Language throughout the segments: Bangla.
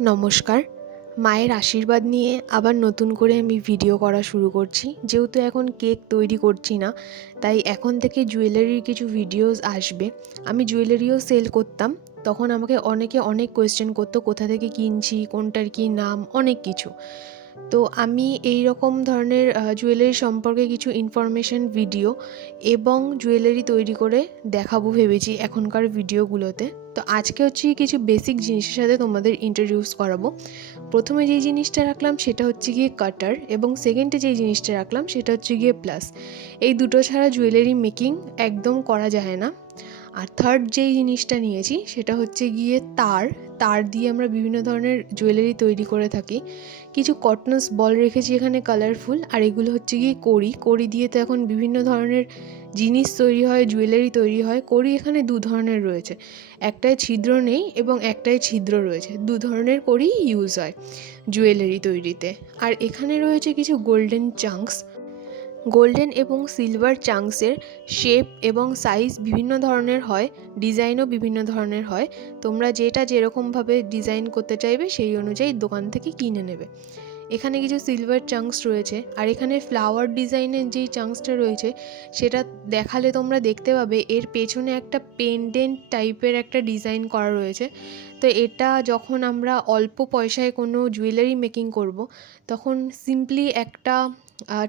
নমস্কার। মায়ের আশীর্বাদ নিয়ে আবার নতুন করে আমি ভিডিও করা শুরু করছি। যেহেতু এখন কেক তৈরি করছি না, তাই এখন থেকে জুয়েলারির কিছু ভিডিওস আসবে। আমি জুয়েলারিও সেল করতাম, তখন আমাকে অনেকে অনেক কোয়েশ্চেন করতো, কোথা থেকে কিনছি, কোনটার কি নাম, অনেক কিছু। তো আমি এই রকম ধরনের জুয়েলারি সম্পর্কে কিছু ইনফরমেশন ভিডিও এবং জুয়েলারি তৈরি করে দেখাবো ভেবেছি এখনকার ভিডিওগুলোতে তো আজকে হচ্ছে কিছু বেসিক জিনিসের সাথে তোমাদের ইন্ট্রোডিউস করাবো। প্রথমে যেই জিনিসটা রাখলাম সেটা হচ্ছে গিয়ে কাটার এবং সেকেন্ডে যেই জিনিসটা রাখলাম সেটা হচ্ছে গিয়ে প্লাস এই দুটো ছাড়া জুয়েলারি মেকিং একদম করা যায় না। আর থার্ড যেই জিনিসটা নিয়েছি সেটা হচ্ছে গিয়ে তার তার দিয়ে আমরা বিভিন্ন ধরনের জুয়েলারি তৈরি করে থাকি। কিছু কটনস বল রেখেছি এখানে কালারফুল আর এগুলো হচ্ছে গিয়ে কড়ি। কড়ি দিয়ে তো এখন বিভিন্ন ধরনের জিনিস তৈরি হয় জুয়েলারি তৈরি হয়। কড়ি এখানে দু ধরনের রয়েছে। একটায় ছিদ্র নেই এবং একটায় ছিদ্র রয়েছে। দু ধরনের কড়ি ইউজ হয় জুয়েলারি তৈরিতে। আর এখানে রয়েছে কিছু গোল্ডেন চাংস গোল্ডেন এবং সিলভার চাংসের শেপ এবং সাইজ বিভিন্ন ধরনের হয়, ডিজাইনও বিভিন্ন ধরনের হয়। তোমরা যেটা যেরকমভাবে ডিজাইন করতে চাইবে সেই অনুযায়ী দোকান থেকে কিনে নেবে। এখানে কিছু সিলভার চাংস রয়েছে আর এখানে ফ্লাওয়ার ডিজাইনের যেই চাংসটা রয়েছে সেটা দেখালে তোমরা দেখতে পাবে এর পেছনে একটা পেন্ডেন্ট টাইপের একটা ডিজাইন করা রয়েছে। তো এটা যখন আমরা অল্প পয়সায় কোনো জুয়েলারি মেকিং করব, তখন সিম্পলি একটা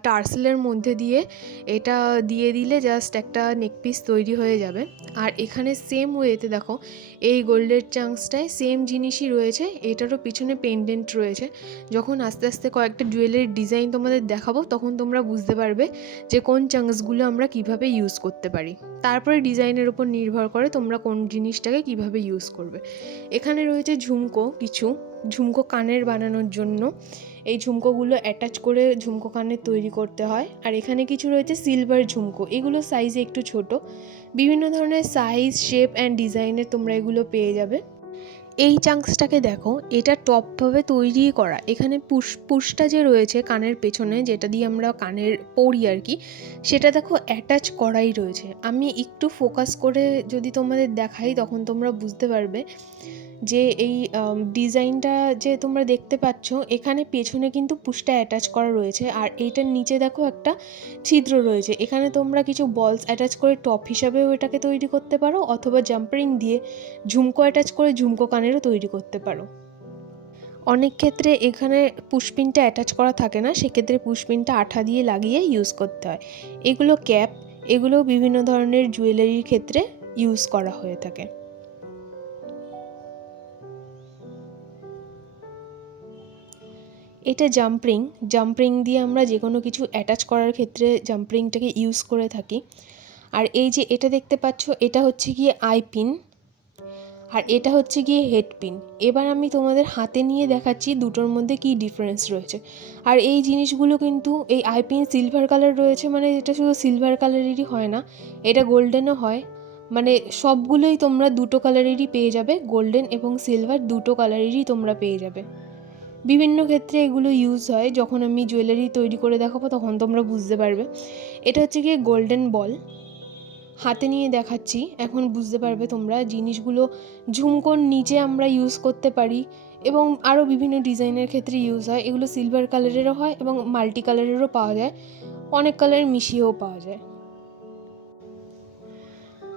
টার্সেলের মধ্যে দিয়ে এটা দিয়ে দিলে জাস্ট একটা নেকপিস তৈরি হয়ে যাবে। আর এখানে সেম ওয়েতে দেখো, এই গোল্ডের চাংসটায় সেম জিনিসই রয়েছে, এটারও পিছনে পেন্ডেন্ট রয়েছে। যখন আস্তে আস্তে কয়েকটা জুয়েলারি ডিজাইন তোমাদের দেখাবো, তখন তোমরা বুঝতে পারবে যে কোন চাংসগুলো আমরা কীভাবে ইউজ করতে পারি। তারপরে ডিজাইনের উপর নির্ভর করে তোমরা কোন জিনিসটাকে কীভাবে ইউজ করবে। এখানে রয়েছে ঝুমকো কিছু, ঝুমকো কানের বানানোর জন্য। এই ঝুমকোগুলো অ্যাটাচ করে ঝুমকো কানের তৈরি করতে হয়। আর এখানে কিছু রয়েছে সিলভার ঝুমকো। এগুলো সাইজে একটু ছোট। বিভিন্ন ধরনের সাইজ শেপ অ্যান্ড ডিজাইনের তোমরা এগুলো পেয়ে যাবে। এই চাংসটাকে দেখো, এটা টপভাবে তৈরি করা। এখানে পুশ পুশটা যে রয়েছে কানের পেছনে, যেটা দিয়ে আমরা কানের পড়ি আর কি, সেটা দেখো অ্যাটাচ করাই রয়েছে। আমি একটু ফোকাস করে যদি তোমাদের দেখাই, তখন তোমরা বুঝতে পারবে। যে এই ডিজাইনটা যে তোমরা দেখতে পাচ্ছ, এখানে পেছনে কিন্তু পুশটা অ্যাটাচ করা রয়েছে। আর এইটার নিচে দেখো একটা ছিদ্র রয়েছে। এখানে তোমরা কিছু বলস অ্যাটাচ করে টপ হিসাবেও এটাকে তৈরি করতে পারো, অথবা জাম্পারিং দিয়ে ঝুমকো অ্যাটাচ করে ঝুমকো কানেরও তৈরি করতে পারো। অনেক ক্ষেত্রে এখানে পুষ্পিনটা অ্যাটাচ করা থাকে না, সেক্ষেত্রে পুষ্পিনটা আঠা দিয়ে লাগিয়ে ইউজ করতে হয়। এগুলো ক্যাপ এগুলো বিভিন্ন ধরনের জুয়েলারির ক্ষেত্রে ইউজ করা হয়ে থাকে। এটা জাম্পরিং জাম্পরিং দিয়ে আমরা যে কোনো কিছু অ্যাটাচ করার ক্ষেত্রে জাম্পরিংটাকে ইউজ করে থাকি। আর এই যে এটা দেখতে পাচ্ছ, এটা হচ্ছে গিয়ে আই পিন আর এটা হচ্ছে গিয়ে হেড পিন এবার আমি তোমাদের হাতে নিয়ে দেখাচ্ছি দুটোর মধ্যে কী ডিফারেন্স রয়েছে। আর এই জিনিসগুলো কিন্তু এই আই পিন সিলভার কালার রয়েছে মানে এটা শুধু সিলভার কালারেরই হয় না, এটা গোল্ডেনও হয়। মানে সবগুলোই তোমরা দুটো কালারেরই পেয়ে যাবে গোল্ডেন এবং সিলভার দুটো কালারেরই তোমরা পেয়ে যাবে। বিভিন্ন ক্ষেত্রে এগুলো ইউজ হয়। যখন আমি জুয়েলারি তৈরি করে দেখাবো, তখন তোমরা বুঝতে পারবে। এটা হচ্ছে গিয়ে গোল্ডেন বল হাতে নিয়ে দেখাচ্ছি। এখন বুঝতে পারবে তোমরা জিনিসগুলো ঝুমকোর নিচে আমরা ইউজ করতে পারি এবং আরও বিভিন্ন ডিজাইনের ক্ষেত্রে ইউজ হয়। এগুলো সিলভার কালারেরও হয় এবং মাল্টি কালারেরও পাওয়া যায়। অনেক কালার মিশিয়েও পাওয়া যায়।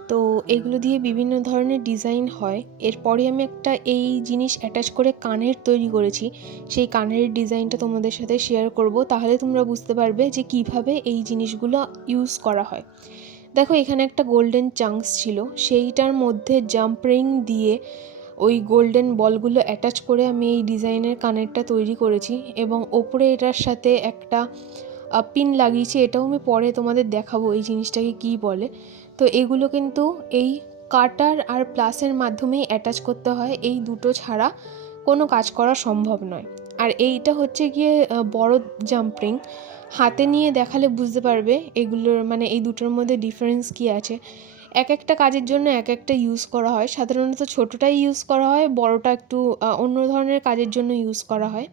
তো এগুলো দিয়ে বিভিন্ন ধরনের ডিজাইন হয়। এরপরে আমি একটা এই জিনিস অ্যাটাচ করে কানের তৈরি করেছি। সেই কানের ডিজাইনটা তোমাদের সাথে শেয়ার করব। তাহলে তোমরা বুঝতে পারবে যে কীভাবে এই জিনিসগুলো ইউজ করা হয়। দেখো, এখানে একটা গোল্ডেন চাংস ছিল। সেইটার মধ্যে জাম্পরিং দিয়ে ওই গোল্ডেন বলগুলো অ্যাটাচ করে আমি এই ডিজাইনের কানেরটা তৈরি করেছি। এবং ওপরে এটার সাথে একটা পিন লাগিয়েছি। এটাও আমি পরে তোমাদের দেখাবো এই জিনিসটাকে কী বলে। তো এগুলো কিন্তু এই কাটার আর প্লাসের মাধ্যমেই অ্যাটাচ করতে হয়, এই দুটো ছাড়া কোনো কাজ করা সম্ভব নয়। আর এইটা হচ্ছে গিয়ে বড় জাম্পরিং হাতে নিয়ে দেখালে বুঝতে পারবে এগুলোর মানে এই দুটোর মধ্যে ডিফারেন্স কী আছে। এক একটা কাজের জন্য এক একটা ইউজ করা হয়। সাধারণত ছোটোটাই ইউজ করা হয়, বড়টা একটু অন্য ধরনের কাজের জন্য ইউজ করা হয়।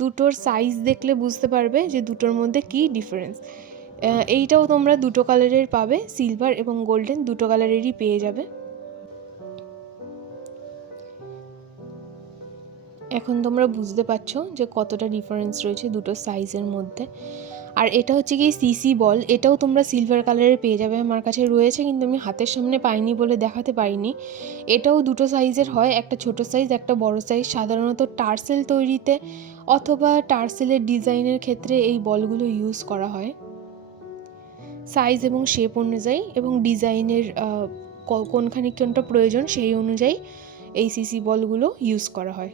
দুটোর সাইজ দেখলে বুঝতে পারবে যে দুটোর মধ্যে কী ডিফারেন্স এইটাও তোমরা দুটো কালারের পাবে সিলভার এবং গোল্ডেন দুটো কালারেরই পেয়ে যাবে। এখন তোমরা বুঝতে পারছ যে কতটা ডিফারেন্স রয়েছে দুটো সাইজের মধ্যে। আর এটা হচ্ছে কি সিসি বল এটাও তোমরা সিলভার কালারের পেয়ে যাবে। আমার কাছে রয়েছে কিন্তু আমি হাতের সামনে পাইনি বলে দেখাতে পারিনি। এটাও দুটো সাইজের হয়, একটা ছোট সাইজ একটা বড় সাইজ সাধারণত টার্সেল তৈরিতে অথবা টার্সেলের ডিজাইনের ক্ষেত্রে এই বলগুলো ইউজ করা হয়। সাইজ এবং শেপ অনুযায়ী এবং ডিজাইনের কোনখানে কোনটা প্রয়োজন সেই অনুযায়ী এই সিসি বলগুলো ইউজ করা হয়।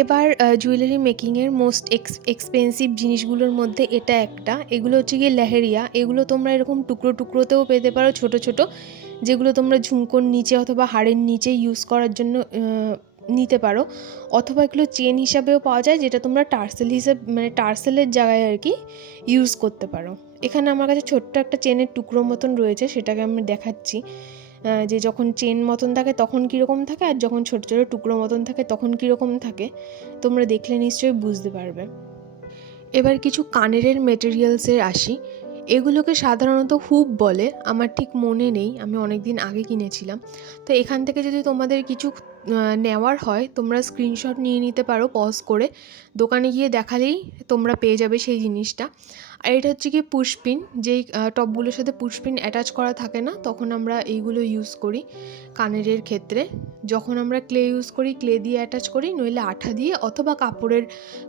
এবার জুয়েলারি মেকিংয়ের মোস্ট এক্স এক্সপেন্সিভ জিনিসগুলোর মধ্যে এটা একটা। এগুলো হচ্ছে গিয়ে লেহেরিয়া। এগুলো তোমরা এরকম টুকরো টুকরোতেও পেতে পারো ছোট ছোট, যেগুলো তোমরা ঝুমকোর নিচে অথবা হাড়ের নিচে ইউজ করার জন্য নিতে পারো। অথবা এগুলো চেন হিসাবেও পাওয়া যায়, যেটা তোমরা টার্সেল হিসাবে মানে টার্সেলের জায়গায় আর কি ইউজ করতে পারো। এখানে আমার কাছে ছোট্ট একটা চেনের টুকরো মতন রয়েছে, সেটাকে আমি দেখাচ্ছি। যে যখন চেন মতন থাকে তখন কীরকম থাকে, আর যখন ছোট ছোট টুকরো মতন থাকে তখন কীরকম থাকে, তোমরা দেখলে নিশ্চয়ই বুঝতে পারবে। এবার কিছু কানেরের মেটেরিয়ালসের আসি। এগুলোকে সাধারণত হুপ বলে, আমার ঠিক মনে নেই, আমি অনেক দিন আগে কিনেছিলাম। তো এখান থেকে যদি তোমাদের কিছু নেওয়ার হয়, তোমরা স্ক্রিনশট নিয়ে নিতে পারো পজ করে। দোকানে গিয়ে দেখালেই তোমরা পেয়ে যাবে সেই জিনিসটা। আর এটা হচ্ছে কি পুশপিন, যেই টপগুলোর সাথে পুশপিন অ্যাটাচ করা থাকে না, তখন আমরা এইগুলো ইউজ করি কানেরের ক্ষেত্রে। যখন আমরা ক্লে ইউজ করি ক্লে দিয়ে অ্যাটাচ করি, নইলে আঠা দিয়ে অথবা কাপড়ের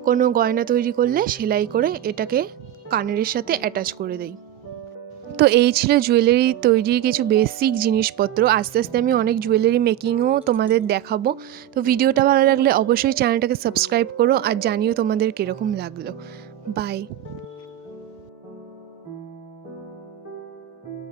কোনো গয়না তৈরি করলে সেলাই করে এটাকে কানেরের সাথে অ্যাটাচ করে দেই। তো এই ছিল জুয়েলারি তৈরির কিছু বেসিক জিনিসপত্র। আস্তে আস্তে আমি অনেক জুয়েলারি মেকিংও তোমাদের দেখাবো। তো ভিডিওটা ভালো লাগলে অবশ্যই চ্যানেলটাকে সাবস্ক্রাইব করো আর জানিও তোমাদের কীরকম লাগল। বাই